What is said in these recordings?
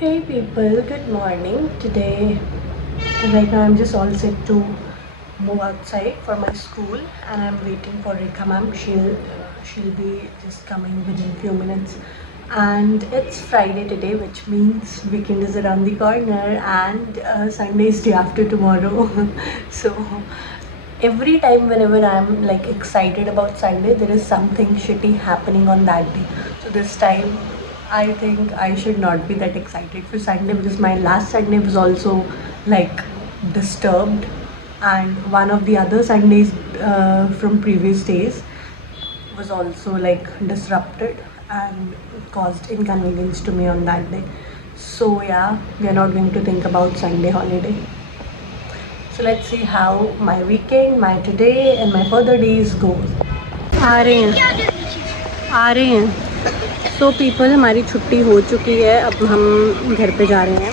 Hey people, good morning. Today, right now I'm just all set to move outside for my school, and I'm waiting for Rekha ma'am. She'll be just coming within few minutes. And it's Friday today, which means weekend is around the corner, and Sunday is day after tomorrow. So every time whenever I'm like excited about Sunday, there is something shitty happening on that day. So this time I think I should not be that excited for Sunday, because my last Sunday was also like disturbed, and one of the other Sundays from previous days was also like disrupted and caused inconvenience to me on that day. So yeah, we are not going to think about Sunday holiday. So let's see how my weekend, my today and my further days go. आ रहे हैं so people, हमारी छुट्टी हो चुकी है, अब हम घर पे जा रहे हैं।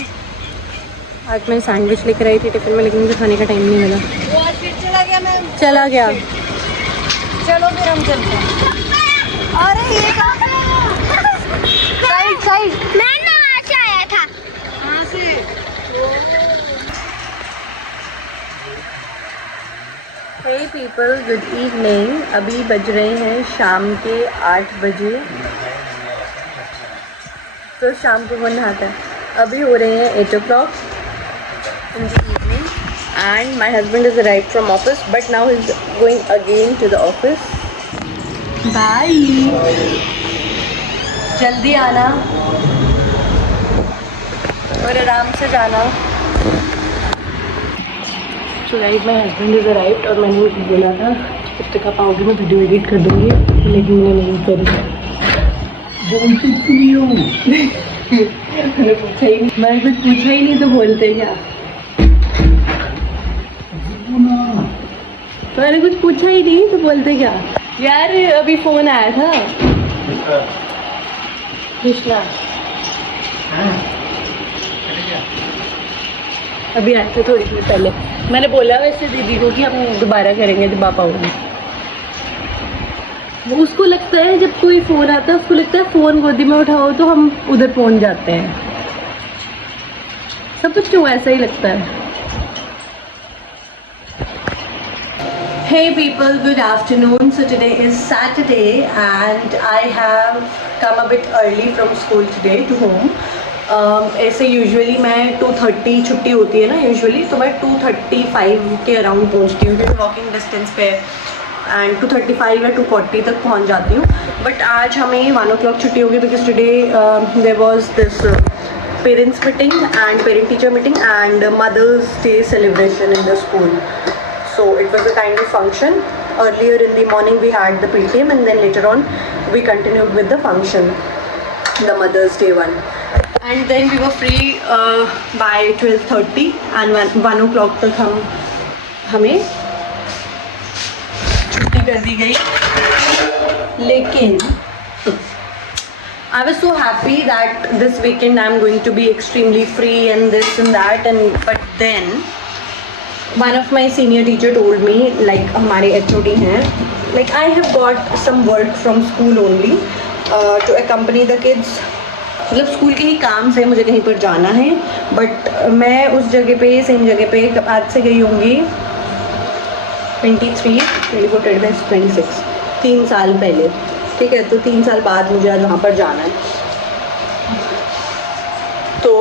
आज मैं सैंडविच लेकर आई थी टिफ़िन में, लेकिन मुझे खाने का टाइम नहीं मिला। वो आज फिर चला गया। चलो फिर हम चलते हैं। अरे ये साइड मैं ना वहाँ से आया था। कहाँ से? Hey people, good evening. अभी बज रहे हैं शाम के 8 बजे। तो शाम को कौन नहाता है? अभी हो रहे हैं 8 o'clock in the evening, and my husband is arrived from office, but now he's going again to the office. Bye. जल्दी आना और आराम से जाना। So guys, my husband is arrived और मैंने उनको बोला था जब तक आप आओगे मैं वीडियो एडिट कर दूँगी, लेकिन मैंने नहीं करी। मैंने पूछा ही नहीं, मैंने कुछ पूछा ही नहीं तो बोलते क्या? मैंने कुछ पूछा ही नहीं तो बोलते क्या? यार अभी फ़ोन आया था कृष्णा, अभी आए थे थोड़ी देर पहले। मैंने बोला वैसे दीदी को कि हम दोबारा करेंगे जब आप आओगे। वो उसको लगता है जब कोई फ़ोन आता है, उसको लगता है फ़ोन गोदी में उठाओ तो हम उधर पहुंच जाते हैं। सब कुछ क्यों ऐसा ही लगता है। Hey people, good afternoon. So today is Saturday and I have come a bit early from school today to home. ऐसे यूजुअली मैं 2:30 छुट्टी होती है ना यूजुअली, तो मैं 2:35 के अराउंड पहुंचती हूँ, क्योंकि वॉकिंग डिस्टेंस पे एंड 2:35 या 2:40 तक पहुंच जाती हूँ। बट आज हमें 1 o'clock छुट्टी होगी, because today there was this parents meeting and parent teacher meeting and Mother's Day celebration in the school. So it was a kind of function. Earlier in the morning we had the PTM, and then later on we continued with the function, the Mother's Day one. And then we were free by 12:30 and 1 o'clock तक हमें छुट्टी कर दी गई। लेकिन I was so happy that this weekend I'm going to be extremely free and this and that, but then one of my senior teacher told me, like हमारे HOD हैं, like I have got some work from school only to accompany the kids. मतलब school के ही काम से मुझे कहीं पर जाना है, बट मैं उस जगह पे सेम जगह पे आज से गई होंगी 23, 24, 25, 26 3 साल पहले। ठीक है, तो 3 साल बाद मुझे आज वहाँ पर जाना है। तो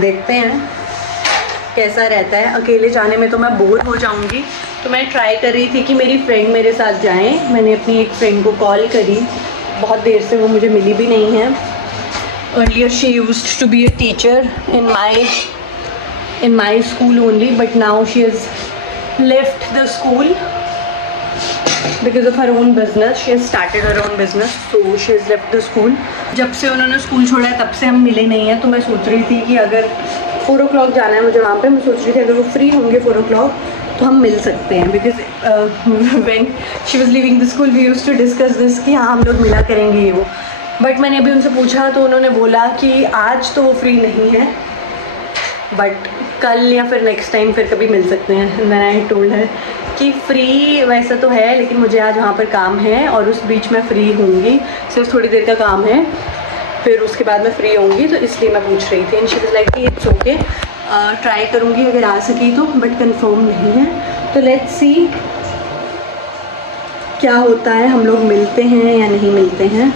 देखते हैं कैसा रहता है। अकेले जाने में तो मैं बोर हो जाऊंगी, तो मैं ट्राई कर रही थी कि मेरी फ्रेंड मेरे साथ जाएं। मैंने अपनी एक फ्रेंड को कॉल करी, बहुत देर से वो मुझे मिली भी नहीं है। Earlier she used to be a teacher in my school only, but now she has left the school because of her own business. She has started her own business, so she has left the school. जब से उन्होंने school छोड़ा है तब से हम मिले नहीं हैं। तो मैं सोच रही थी कि अगर 4 o'clock जाना है मुझे वहाँ पे, मैं सोच रही थी अगर वो फ्री होंगे 4 o'clock तो हम मिल सकते हैं, because when she was leaving the school we used to discuss this कि हाँ हम लोग मिला करेंगे ये वो। बट मैंने अभी उनसे पूछा तो उन्होंने बोला कि आज तो वो फ्री नहीं है, बट कल या फिर नेक्स्ट टाइम फिर कभी मिल सकते हैं। And then I told her कि फ्री वैसा तो है, लेकिन मुझे आज वहाँ पर काम है और उस बीच में फ्री होंगी, सिर्फ थोड़ी देर का काम है। फिर उसके बाद मैं फ्री होंगी, तो इसलिए मैं पूछ रही थी। एंड शी वाज लाइक कि इट्स ओके, ट्राई करूँगी अगर आ सकी तो, बट कंफर्म नहीं है। तो लेट्स सी क्या होता है, हम लोग मिलते हैं या नहीं मिलते हैं।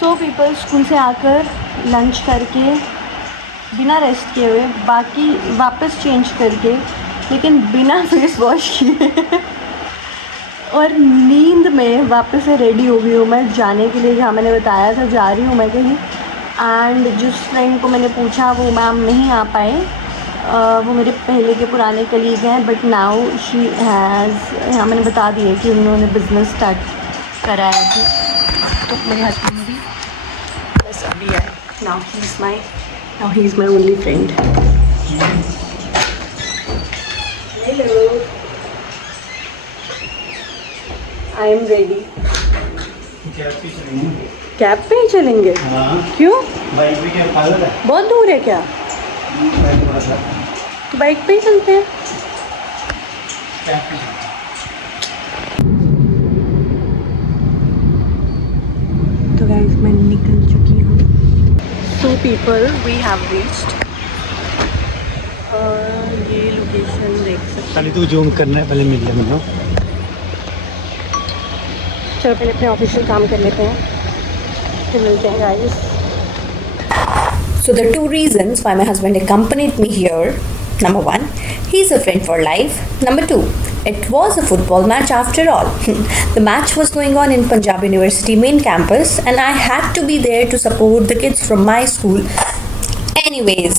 सो पीपल स्कूल से आकर लंच करके बिना रेस्ट किए हुए, बाकी वापस चेंज करके, लेकिन बिना फेस वॉश किए और नींद में वापस से रेडी हो गई हूँ मैं जाने के लिए, जहाँ मैंने बताया था जा रही हूँ मैं कहीं। एंड जिस फ्रेंड को मैंने पूछा वो मैम नहीं आ पाए, वो मेरे पहले के पुराने कलीग हैं, बट नाउ शी हैज़, यहाँ मैंने बता दिया कि उन्होंने बिज़नेस स्टार्ट करा है अभी। तो मेरे हस्बैंड भी बस अभी आए। Now he is my only friend. Hello, I am ready. Cab पे ही चलेंगे? हाँ। क्यों? बाइक भी क्या पागल है? बहुत दूर है क्या? तो बाइक पे ही चलते हैं। तो गाइस मैं निकल चुकी हूँ। So people we have reached, ये लोकेशन देख सकते। पहले तू जूम करना है, पहले मिल जाए। चलो पहले अपने ऑफिशियल काम कर लेते हैं, फिर मिलते हैं guys. So the two reasons why my husband accompanied me here: number one, he's a friend for life. Number two, it was a football match after all. The match was going on in Punjab University main campus, and I had to be there to support the kids from my school. Anyways.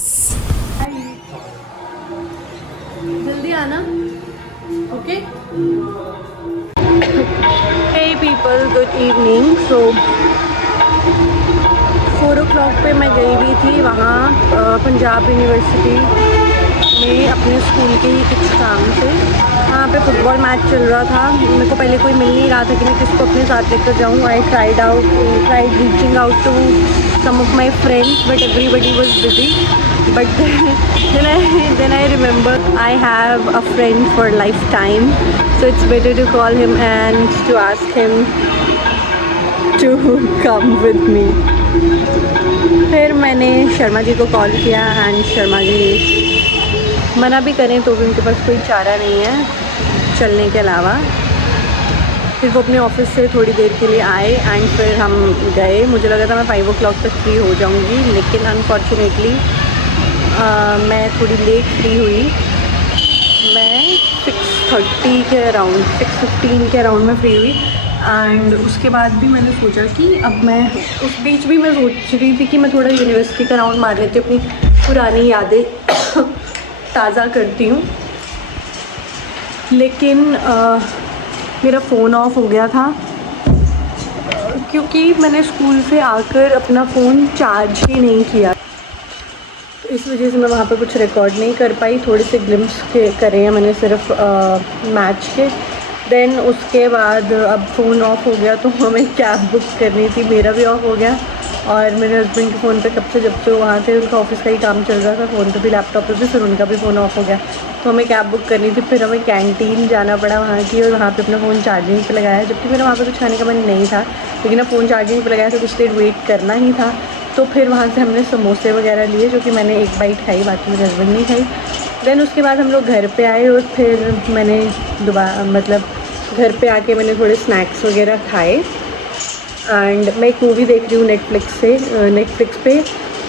जल्दी आना, okay? Hey people, good evening. So 4 o'clock पे मैं गई हुई थी वहाँ Punjab university में अपने स्कूल के ही कुछ काम से। वहाँ पे फुटबॉल मैच चल रहा था। मेरे को पहले कोई मिल नहीं रहा था कि मैं किसको अपने साथ लेकर जाऊँ। I tried reaching out to some of my friends, but everybody was busy. But then I remember I have a friend for lifetime, so it's better to call him and to ask him to come with me. फिर मैंने शर्मा जी को call किया and Sharma ji मना भी करें तो भी उनके पास कोई चारा नहीं है चलने के अलावा। फिर वो अपने ऑफिस से थोड़ी देर के लिए आए एंड फिर हम गए। मुझे लगा था मैं 5 o'clock तक फ्री हो जाऊंगी, लेकिन अनफॉर्चुनेटली मैं थोड़ी लेट फ्री हुई। मैं 6:30 के अराउंड 6:15 के अराउंड में फ्री हुई। एंड उसके बाद भी मैंने सोचा कि अब मैं उस बीच भी मैं सोच रही थी कि मैं थोड़ा यूनिवर्सिटी का राउंड मार लेती हूँ, अपनी पुरानी यादें ताज़ा करती हूँ। लेकिन मेरा फ़ोन ऑफ हो गया था क्योंकि मैंने स्कूल से आकर अपना फ़ोन चार्ज ही नहीं किया। तो इस वजह से मैं वहाँ पर कुछ रिकॉर्ड नहीं कर पाई। थोड़े से ग्लिम्स के करे हैं मैंने सिर्फ मैच के। देन उसके बाद अब फ़ोन ऑफ हो गया तो हमें कैब बुक करनी थी। मेरा भी ऑफ हो गया और मेरे हस्बैंड के फ़ोन पे जब से वहाँ थे, उनका ऑफिस का ही काम चल रहा था, फ़ोन पे भी लैपटॉप पे भी, फिर उनका भी फ़ोन ऑफ हो गया। तो हमें कैब बुक करनी थी। फिर हमें कैंटीन जाना पड़ा वहाँ की और वहाँ पे अपना फ़ोन चार्जिंग पे लगाया, जबकि मेरा वहाँ पे कुछ खाने का मन नहीं था, लेकिन अब फ़ोन चार्जिंग पे लगाया तो कुछ देर वेट करना ही था। तो फिर वहाँ से हमने समोसे वगैरह लिए, जो कि मैंने एक बाइट खाई, बाकी मेरे हस्बैंड नहीं खाई। देन उसके बाद हम लोग घर पे आए और फिर मैंने दोबारा घर पे आके मैंने थोड़े स्नैक्स वगैरह खाए। एंड मैं एक मूवी देख रही हूँ नेटफ्लिक्स पे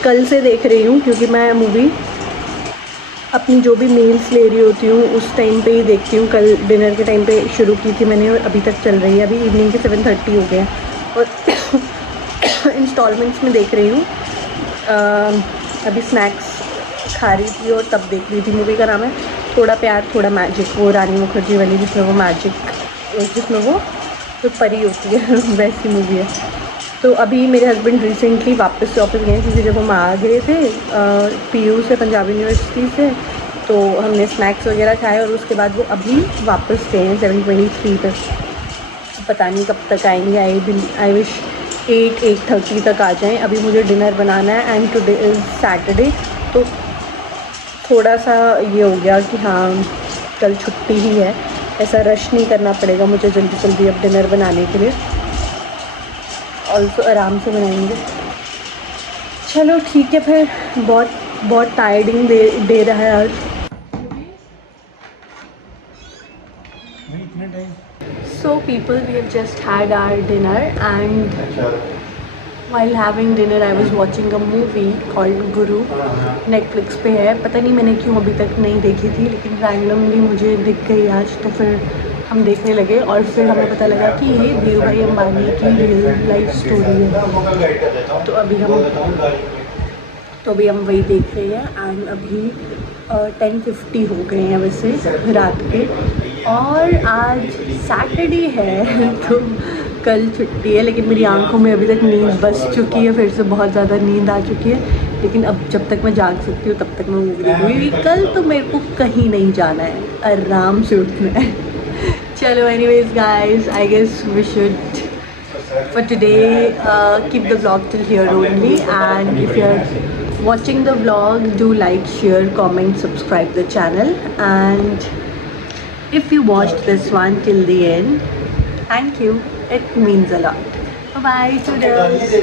कल से देख रही हूँ, क्योंकि मैं मूवी अपनी जो भी मील्स ले रही होती हूँ उस टाइम पे ही देखती हूँ। कल डिनर के टाइम पे शुरू की थी मैंने और अभी तक चल रही है। अभी इवनिंग के 7:30 हो गए हैं और इंस्टॉलमेंट्स में देख रही हूँ। अभी स्नैक्स खा रही थी और तब देख रही थी। मूवी का नाम है थोड़ा प्यार थोड़ा मैजिक, वो रानी मुखर्जी वाली, जिसमें वो तो परी होती है वैसी मूवी है। तो अभी मेरे हस्बैंड रिसेंटली वापस से ऑफिस गए, क्योंकि जब हम आ गए थे PU से, पंजाब यूनिवर्सिटी से, तो हमने स्नैक्स वगैरह खाए और उसके बाद वो अभी वापस गए हैं 7:23 पर। पता नहीं कब तक आएंगे। आई विश 8:30 तक आ जाएं। अभी मुझे डिनर बनाना है एंड टुडे इज़ सैटरडे, तो थोड़ा सा ये हो गया कि हाँ कल छुट्टी ही है, ऐसा रश नहीं करना पड़ेगा मुझे जल्दी जल्दी अब डिनर बनाने के लिए। ऑल्सो आराम से बनाएंगे। चलो ठीक है फिर, बहुत टायर्डिंग दे रहा है आज। So people, we have just had our dinner, and while having dinner I was watching a movie called Guru. Netflix पे है, पता नहीं मैंने क्यों अभी तक नहीं देखी थी, लेकिन रैंडमली मुझे दिख गई आज, तो फिर हम देखने लगे और फिर हमें पता लगा कि ये धीरू भाई अंबानी की रियल लाइफ स्टोरी है। तो अभी हम वही देख रहे हैं। एंड अभी 10:50 हो गए हैं वैसे रात के, और आज सैटरडे है तो कल छुट्टी है, लेकिन मेरी आंखों में अभी तक नींद बस चुकी है, फिर से बहुत ज़्यादा नींद आ चुकी है। लेकिन अब जब तक मैं जाग सकती हूँ तब तक मैं मूवी देखूँगी। कल तो मेरे को कहीं नहीं जाना है, आराम से उठना है। चलो anyways guys, I guess we should for today keep the vlog till here only, and if you're watching the vlog, do like, share, comment, subscribe the channel, and if you watched this one till the end, thank you, it means a lot. Bye bye, toodles.